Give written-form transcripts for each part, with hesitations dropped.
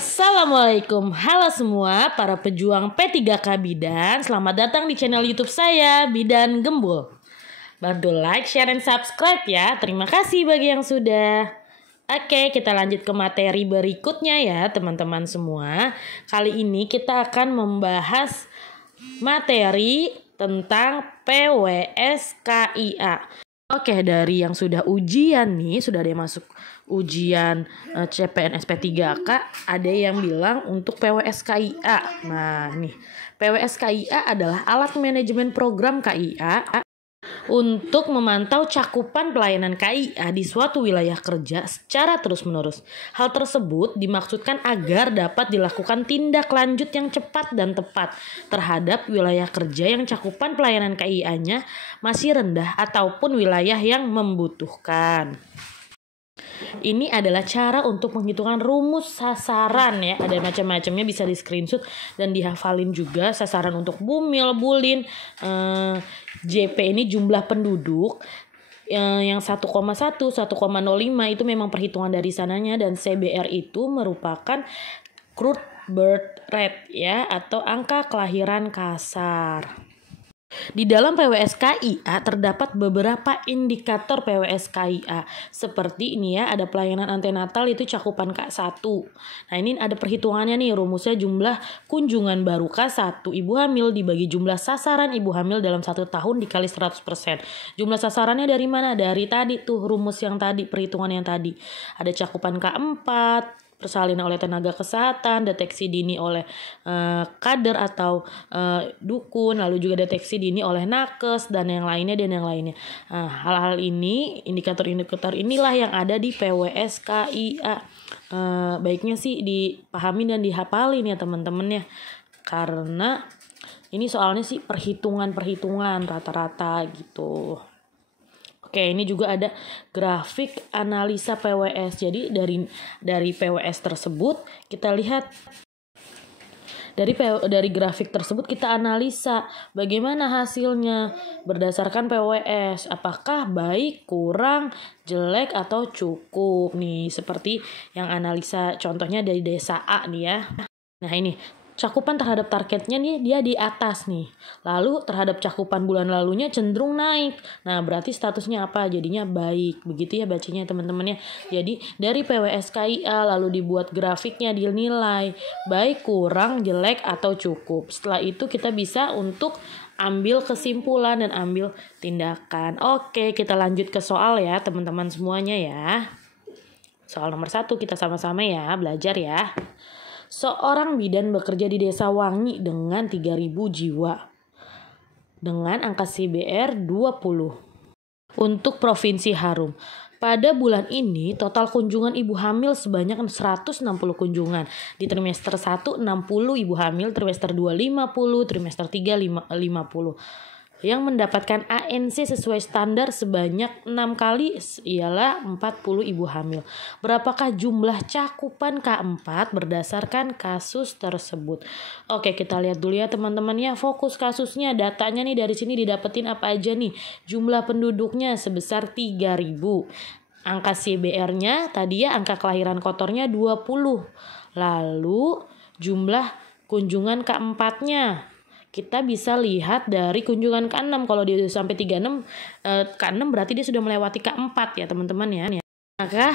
Assalamualaikum, halo semua para pejuang P3K Bidan. Selamat datang di channel YouTube saya, Bidan Gembul. Bantu like, share, dan subscribe ya. Terima kasih bagi yang sudah. Oke, kita lanjut ke materi berikutnya ya teman-teman semua. Kali ini kita akan membahas materi tentang PWS-KIA. Oke, dari yang sudah ujian nih, sudah ada yang masuk ujian CPNS P3K, ada yang bilang untuk PWS-KIA. Nah, nih, PWS-KIA adalah alat manajemen program KIA untuk memantau cakupan pelayanan KIA di suatu wilayah kerja secara terus-menerus. Hal tersebut dimaksudkan agar dapat dilakukan tindak lanjut yang cepat dan tepat terhadap wilayah kerja yang cakupan pelayanan KIA-nya masih rendah ataupun wilayah yang membutuhkan. Ini adalah cara untuk menghitungkan rumus sasaran ya. Ada macam-macamnya, bisa di screenshot dan dihafalin juga. Sasaran untuk Bumil, Bulin, JP ini jumlah penduduk. Yang 1,1, 1,05 itu memang perhitungan dari sananya. Dan CBR itu merupakan crude birth rate ya, atau angka kelahiran kasar. Di dalam PWS-KIA terdapat beberapa indikator PWS-KIA. Seperti ini ya, ada pelayanan antenatal itu cakupan K1. Nah ini ada perhitungannya nih, rumusnya jumlah kunjungan baru K1 ibu hamil dibagi jumlah sasaran ibu hamil dalam 1 tahun dikali 100%. Jumlah sasarannya dari mana? Dari tadi tuh rumus yang tadi, perhitungan yang tadi. Ada cakupan K4, persalinan oleh tenaga kesehatan, deteksi dini oleh kader atau dukun, lalu juga deteksi dini oleh nakes dan yang lainnya. Nah, hal-hal ini, indikator-indikator inilah yang ada di PWS-KIA. Baiknya sih dipahami dan dihafalin ya teman-teman ya, karena ini soalnya sih perhitungan rata-rata gitu. Oke, ini juga ada grafik analisa PWS. Jadi dari PWS tersebut kita lihat, dari grafik tersebut kita analisa bagaimana hasilnya berdasarkan PWS. Apakah baik, kurang, jelek, atau cukup. Nih, seperti yang analisa contohnya dari desa A nih ya. Nah ini, cakupan terhadap targetnya nih dia di atas nih. Lalu terhadap cakupan bulan lalunya cenderung naik. Nah berarti statusnya apa? Jadinya baik. Begitu ya bacanya teman-teman ya. Jadi dari PWS-KIA lalu dibuat grafiknya, dinilai baik, kurang, jelek, atau cukup. Setelah itu kita bisa untuk ambil kesimpulan dan ambil tindakan. Oke, kita lanjut ke soal ya teman-teman semuanya ya. Soal nomor 1 kita sama-sama ya belajar ya. Seorang bidan bekerja di Desa Wangi dengan 3.000 jiwa dengan angka CBR 20 untuk Provinsi Harum. Pada bulan ini total kunjungan ibu hamil sebanyak 160 kunjungan. Di trimester 1 60 ibu hamil, trimester 2 50, trimester 3 50. Yang mendapatkan ANC sesuai standar sebanyak 6 kali ialah 40 ibu hamil. Berapakah jumlah cakupan K4 berdasarkan kasus tersebut? Oke, kita lihat dulu ya teman-teman ya, fokus kasusnya, datanya nih dari sini didapetin apa aja nih. Jumlah penduduknya sebesar 3.000. Angka CBR-nya tadi ya, angka kelahiran kotornya 20. Lalu jumlah kunjungan K4-nya kita bisa lihat dari kunjungan K6. Kalau dia sudah sampai 36, K6 berarti dia sudah melewati K4 ya teman-teman ya. Maka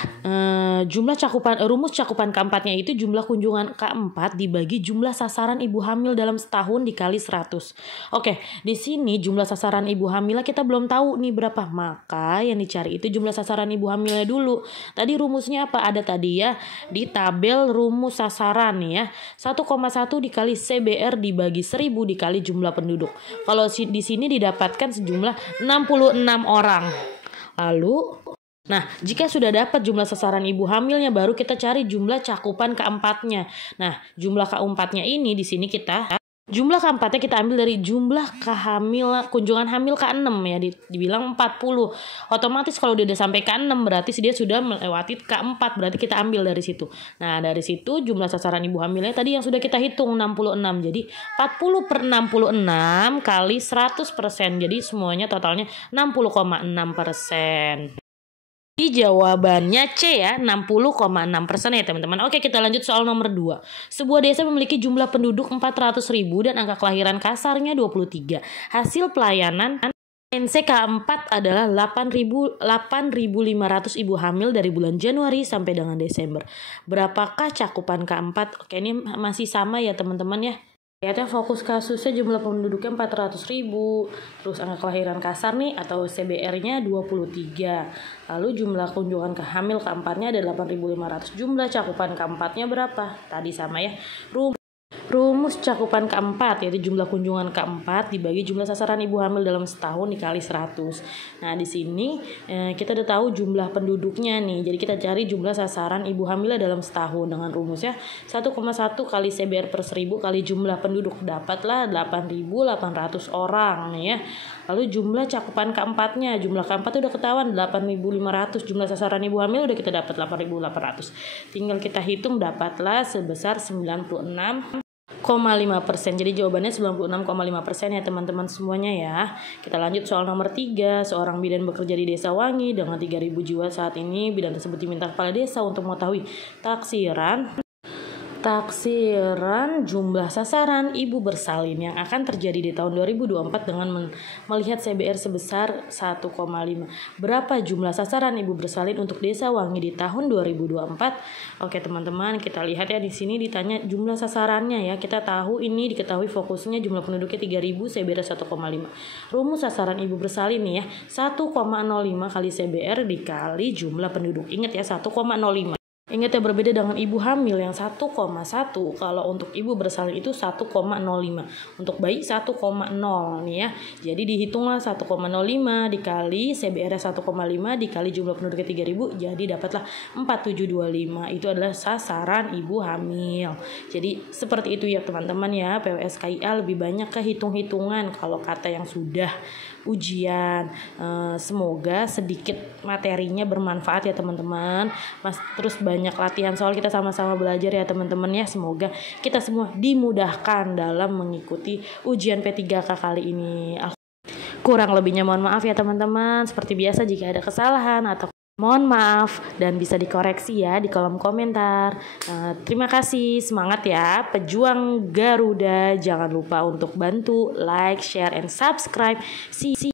jumlah rumus cakupan K4-nya itu jumlah kunjungan K4 dibagi jumlah sasaran ibu hamil dalam setahun dikali 100. Oke, di sini jumlah sasaran ibu hamilnya kita belum tahu nih berapa. Maka yang dicari itu jumlah sasaran ibu hamilnya dulu. Tadi rumusnya apa? Ada tadi ya di tabel rumus sasaran nih ya. 1,1 dikali CBR dibagi 1000 dikali jumlah penduduk. Kalau di sini didapatkan sejumlah 66 orang. Lalu jika sudah dapat jumlah sasaran ibu hamilnya, baru kita cari jumlah cakupan K4-nya. Nah, jumlah K4-nya ini di sini jumlah K4-nya kita ambil dari jumlah kunjungan hamil K6 ya, dibilang 40. Otomatis kalau dia udah sampai K6 berarti dia sudah melewati K4, berarti kita ambil dari situ. Nah, dari situ jumlah sasaran ibu hamilnya tadi yang sudah kita hitung 66. Jadi 40 per 66 kali 100%. Jadi semuanya totalnya 60,6%. Di jawabannya C ya, 60,6% ya teman-teman. Oke, kita lanjut soal nomor 2. Sebuah desa memiliki jumlah penduduk 400.000 dan angka kelahiran kasarnya 23. Hasil pelayanan NC K4 adalah 8.500 ibu hamil dari bulan Januari sampai dengan Desember. Berapakah cakupan K4? Oke, ini masih sama ya teman-teman ya. Lihatnya fokus kasusnya jumlah penduduknya 400.000, terus angka kelahiran kasar nih atau CBR-nya 23. Lalu jumlah kunjungan ke hamil keempatnya ada 8.500. Jumlah cakupan keempatnya berapa? Tadi sama ya. Rumus cakupan keempat yaitu jumlah kunjungan keempat dibagi jumlah sasaran ibu hamil dalam setahun dikali 100. Nah, di sini kita udah tahu jumlah penduduknya nih. Jadi kita cari jumlah sasaran ibu hamil dalam setahun dengan rumusnya 1,1 kali CBR per 1000 kali jumlah penduduk, dapatlah 8.800 orang nih ya. Lalu jumlah cakupan keempatnya, jumlah keempat udah ketahuan 8.500, jumlah sasaran ibu hamil udah kita dapat 8.800. Tinggal kita hitung, dapatlah sebesar 96,5%. Jadi jawabannya 96,5% ya teman-teman semuanya ya. Kita lanjut soal nomor 3. Seorang bidan bekerja di Desa Wangi dengan 3.000 jiwa saat ini. Bidan tersebut diminta kepala desa untuk mengetahui taksiran jumlah sasaran ibu bersalin yang akan terjadi di tahun 2024 dengan melihat CBR sebesar 1,5. Berapa jumlah sasaran ibu bersalin untuk Desa Wangi di tahun 2024? Oke teman-teman, kita lihat ya, di sini ditanya jumlah sasarannya ya. Kita tahu ini diketahui fokusnya jumlah penduduknya 3.000, CBR 1,5. Rumus sasaran ibu bersalin nih ya, 1,05 kali CBR dikali jumlah penduduk. Ingat ya, 1,05. Ingat ya, berbeda dengan ibu hamil yang 1,1. Kalau untuk ibu bersalin itu 1,05. Untuk bayi 1,0 nih ya. Jadi dihitunglah 1,05 dikali CBR 1,5 dikali jumlah penduduknya 3.000, jadi dapatlah 4725. Itu adalah sasaran ibu hamil. Jadi seperti itu ya teman-teman ya. PWS-KIA lebih banyak ke hitung-hitungan kalau kata yang sudah ujian. Semoga sedikit materinya bermanfaat ya teman-teman. Terus banyak latihan soal, kita sama-sama belajar ya teman-teman ya. Semoga kita semua dimudahkan dalam mengikuti ujian P3K kali ini. Kurang lebihnya mohon maaf ya teman-teman. Seperti biasa jika ada kesalahan atau mohon maaf dan bisa dikoreksi ya di kolom komentar. Terima kasih, semangat ya pejuang Garuda. Jangan lupa untuk bantu like, share, and subscribe. See